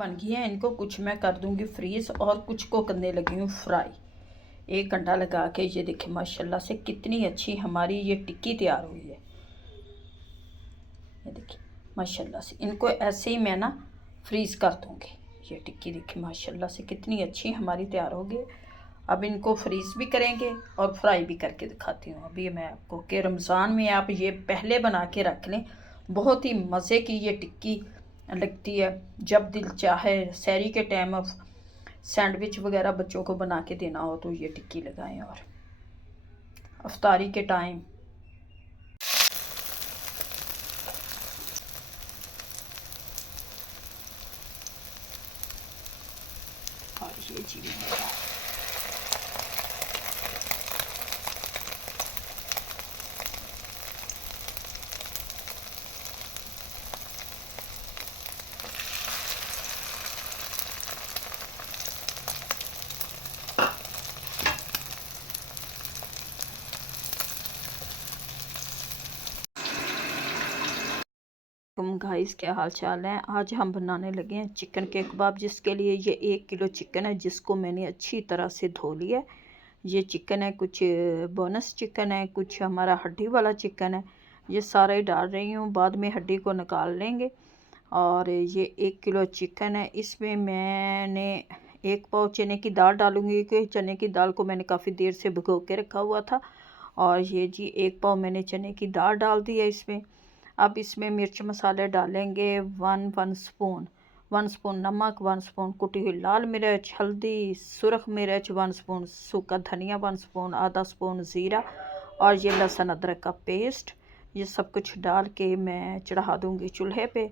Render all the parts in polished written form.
बन गई हैं, इनको कुछ मैं कर दूंगी फ्रीज और कुछ को करने लगी हूँ फ्राई। 1 घंटा लगा के ये देखिए माशाल्लाह से कितनी अच्छी हमारी ये टिक्की तैयार हुई है। ये देखिए माशाल्लाह से इनको ऐसे ही मैं ना फ्रीज़ कर दूँगी। ये टिक्की देखिए माशाल्लाह से कितनी अच्छी हमारी तैयार होगी। अब इनको फ्रीज़ भी करेंगे और फ्राई भी करके दिखाती हूँ अभी मैं आपको कि रमज़ान में आप ये पहले बना के रख लें। बहुत ही मज़े की ये टिक्की लगती है। जब दिल चाहे सहरी के टाइम ऑफ सैंडविच वगैरह बच्चों को बना के देना हो तो ये टिक्की लगाएं, और अफ्तारी के टाइम। और ये जी गाइस, क्या हाल चाल है। आज हम बनाने लगे हैं चिकन के कबाब, जिसके लिए ये 1 किलो चिकन है जिसको मैंने अच्छी तरह से धो लिया है। ये चिकन है, कुछ बोनस चिकन है, कुछ हमारा हड्डी वाला चिकन है। ये सारा ही डाल रही हूँ, बाद में हड्डी को निकाल लेंगे। और ये 1 किलो चिकन है, इसमें मैंने 1 पाव चने की दाल डालूँगी क्योंकि चने की दाल को मैंने काफ़ी देर से भिगो के रखा हुआ था। और ये जी 1 पाव मैंने चने की दाल डाल दी है इसमें। अब इसमें मिर्च मसाले डालेंगे 1 स्पून, 1 स्पून नमक, 1 स्पून कुटी हुई लाल मिर्च, हल्दी, सुरख मिर्च 1 स्पून, सूखा धनिया 1 स्पून, आधा स्पून ज़ीरा, और ये लहसुन अदरक का पेस्ट। ये सब कुछ डाल के मैं चढ़ा दूँगी चूल्हे पे।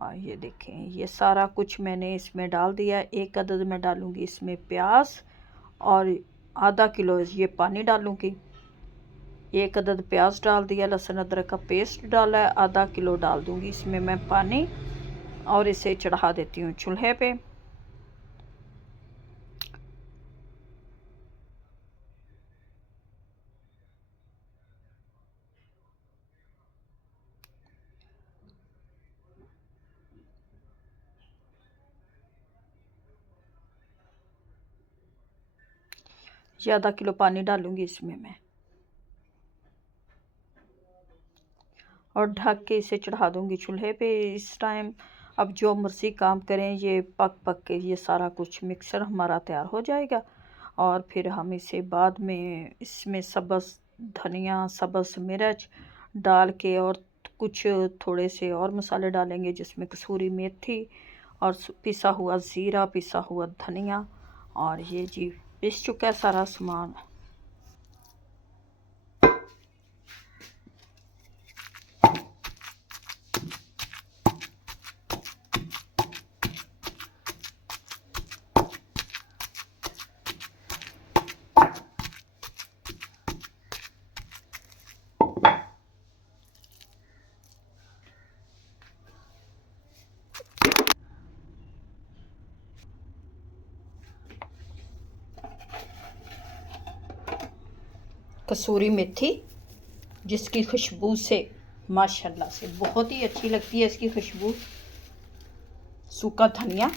और ये देखें ये सारा कुछ मैंने इसमें डाल दिया। 1 अदद मैं डालूँगी इसमें प्याज, और आधा किलो ये पानी डालूँगी। 1 अदद प्याज डाल दिया, लहसुन अदरक का पेस्ट डाला है, आधा किलो डाल दूँगी इसमें मैं पानी, और इसे चढ़ा देती हूँ चूल्हे पे। ये आधा किलो पानी डालूँगी इसमें मैं, और ढक के इसे चढ़ा दूँगी चूल्हे पे इस टाइम। अब जो मर्ज़ी काम करें, ये पक पक के ये सारा कुछ मिक्सर हमारा तैयार हो जाएगा। और फिर हम इसे बाद में इसमें सब्ज़ धनिया, सब्ज़ मिर्च डाल के, और कुछ थोड़े से और मसाले डालेंगे जिसमें कसूरी मेथी और पिसा हुआ ज़ीरा, पिसा हुआ धनिया, और ये जी पिस चुका है सारा सामान। कसूरी मेथी जिसकी खुशबू से माशाल्लाह से बहुत ही अच्छी लगती है इसकी खुशबू। सूखा धनिया,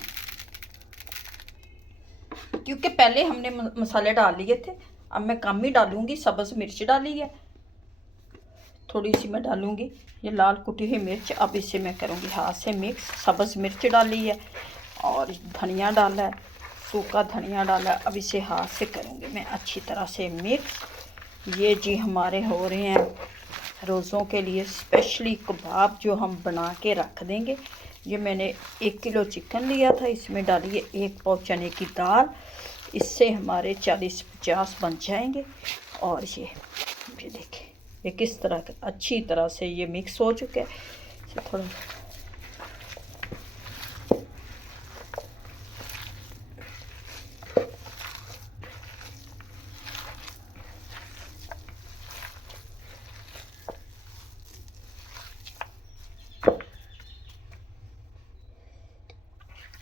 क्योंकि पहले हमने मसाले डाल लिए थे, अब मैं कम ही डालूंगी। सब्ज़ मिर्च डाली है थोड़ी सी मैं डालूंगी, ये लाल कुटी हुई मिर्च। अब इसे मैं करूंगी हाथ से मिक्स। सब्ज़ मिर्च डाली है और धनिया डाला है, सूखा धनिया डाला है। अब इसे हाथ से करूंगी मैं अच्छी तरह से मिक्स। ये जी हमारे हो रहे हैं रोज़ों के लिए स्पेशली कबाब जो हम बना के रख देंगे। ये मैंने 1 किलो चिकन लिया था, इसमें डालिए 1 पाव चने की दाल। इससे हमारे 40-50 बन जाएंगे। और ये देखें ये किस तरह अच्छी तरह से ये मिक्स हो चुका है। इसे थोड़ा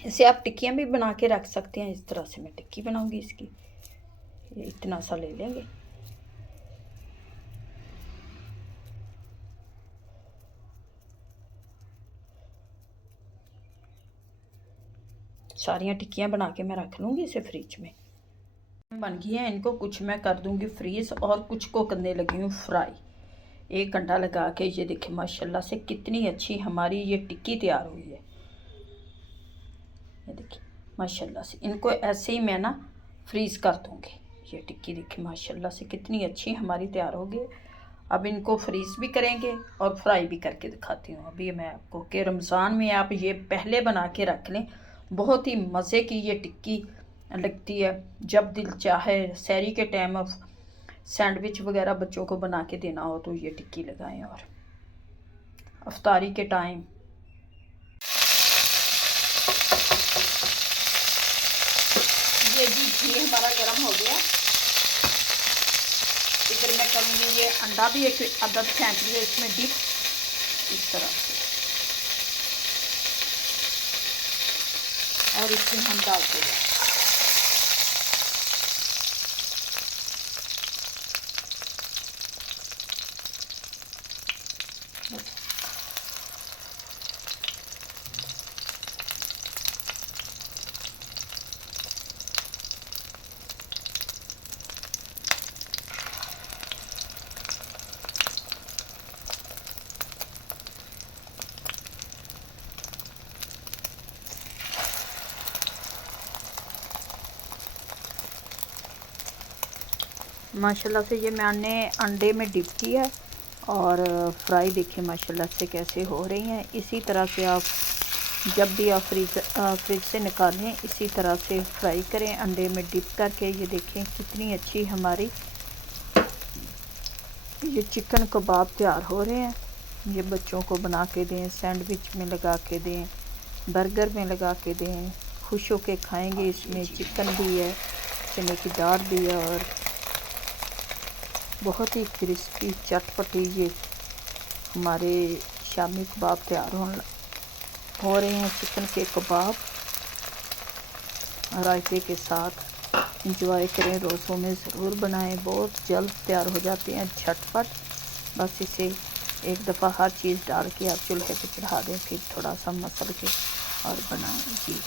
इसे आप टिक्कियाँ भी बना के रख सकते हैं। इस तरह से मैं टिक्की बनाऊंगी इसकी। ये इतना सा ले लेंगे। सारियाँ टिक्कियाँ बना के मैं रख लूँगी इसे फ्रिज में। बन गई हैं, इनको कुछ मैं कर दूँगी फ्रीज़ और कुछ को करने लगी हूँ फ्राई। 1 घंटा लगा के ये देखिए माशाल्लाह से कितनी अच्छी हमारी ये टिक्की तैयार हुई है। ये देखिए माशाल्लाह से इनको ऐसे ही मैं ना फ्रीज़ कर दूँगी। ये टिक्की देखिए माशाल्लाह से कितनी अच्छी हमारी तैयार होगी। अब इनको फ्रीज़ भी करेंगे और फ्राई भी करके दिखाती हूँ अभी मैं आपको कि रमज़ान में आप ये पहले बना के रख लें। बहुत ही मज़े की ये टिक्की लगती है। जब दिल चाहे सहरी के टाइम सैंडविच वगैरह बच्चों को बना के देना हो तो ये टिक्की लगाएं और अफ्तारी के टाइम। ये जी घी हमारा गर्म हो गया। इधर मैं करूँगी ये अंडा भी एक अदद फेंक लिया इसमें डिप इस तरह से और इसमें हम डालते हैं माशाल्लाह से ये मैंने अंडे में डिप किया है और फ्राई देखिए माशाल्लाह से कैसे हो रही हैं। इसी तरह से आप जब भी आप फ्रिज से निकालें इसी तरह से फ्राई करें अंडे में डिप करके। ये देखें कितनी अच्छी हमारी ये चिकन कबाब तैयार हो रहे हैं। ये बच्चों को बना के दें, सैंडविच में लगा के दें, बर्गर में लगा के दें, खुश होके खाएंगे। इसमें चिकन भी है, चने की दाल भी है और बहुत ही क्रिस्पी चटपटी ये हमारे शामी कबाब तैयार हो रहे हैं। चिकन के कबाब रायते के साथ इंजॉय करें, रोज़ों में ज़रूर बनाएं। बहुत जल्द तैयार हो जाते हैं, झटपट। बस इसे एक दफ़ा हर चीज़ डाल के आप चूल्हे पे चढ़ा दें, फिर थोड़ा सा मसल के और बनाएं जी।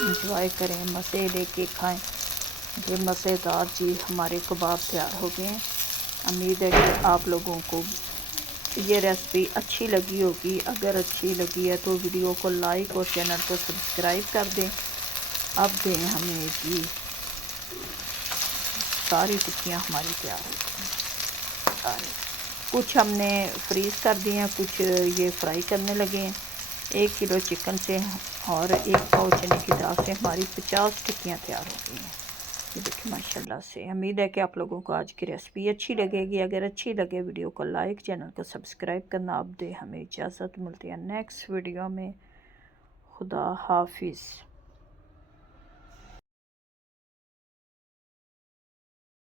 इंजॉय करें, मज़े लेके खाएं। ये मज़ेदार चीज़ हमारे कबाब तैयार हो गए हैं। उम्मीद है कि आप लोगों को ये रेसिपी अच्छी लगी होगी। अगर अच्छी लगी है तो वीडियो को लाइक और चैनल को सब्सक्राइब कर दें। अब दें हमें जी सारी टिक्कियाँ हमारी तैयार हो गई सारी। कुछ हमने फ्रीज़ कर दिए हैं, कुछ ये फ्राई करने लगे हैं। 1 किलो चिकन से और 1 पाव चने की दाल से हमारी 50 टिक्कियाँ तैयार हो गई हैं। ये देखिए माशाल्लाह से। उम्मीद है कि आप लोगों को आज की रेसिपी अच्छी लगेगी। अगर अच्छी लगे वीडियो को लाइक, चैनल को सब्सक्राइब करना। अब दे हमें इजाज़त, मिलती है नेक्स्ट वीडियो में। खुदा हाफिज़।